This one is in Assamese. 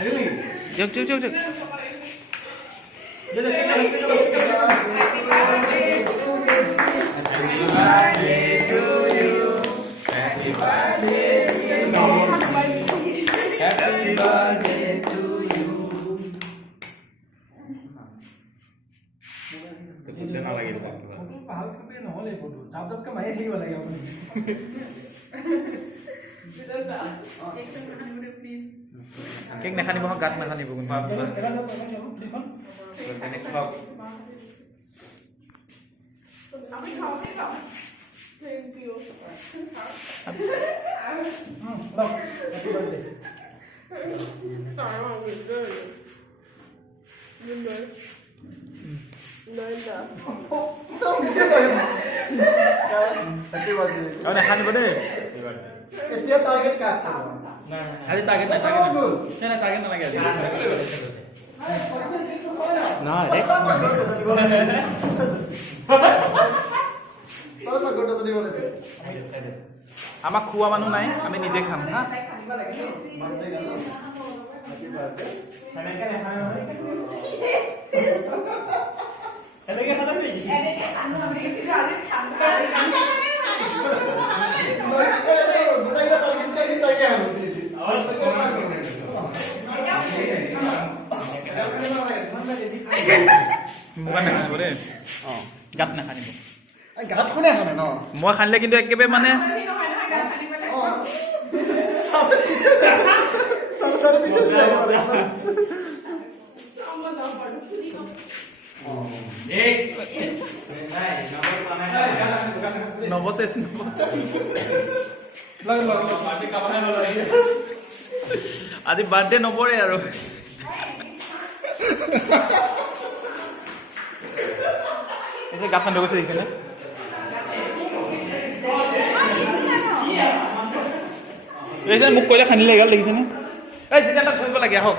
Jog. Kek nakan ibu hangat nakan ibu kun. Thank you. Kau nakan ibu deh. Dia target ka. Ada target na. Sana target na lagi ada. Nah, dek. Salma goto to dibo lese. Amak khua manu nai, ami nije kham ha. Bukan nakan ibu deh. Gat nakan ibu. গাত কোনে খানে ন মই খানিলে কিন্তু একেবাৰে মানে নবশেষ আজি বাৰ্থডে নপৰে আৰু এই গাত খান্দি গৈছে দেখিছেনে দেখিছেনে মোক কৈলে খান্দিলে গ'ল দেখিছেনে এই যেতিয়া তাক ধৰিব লাগে আহক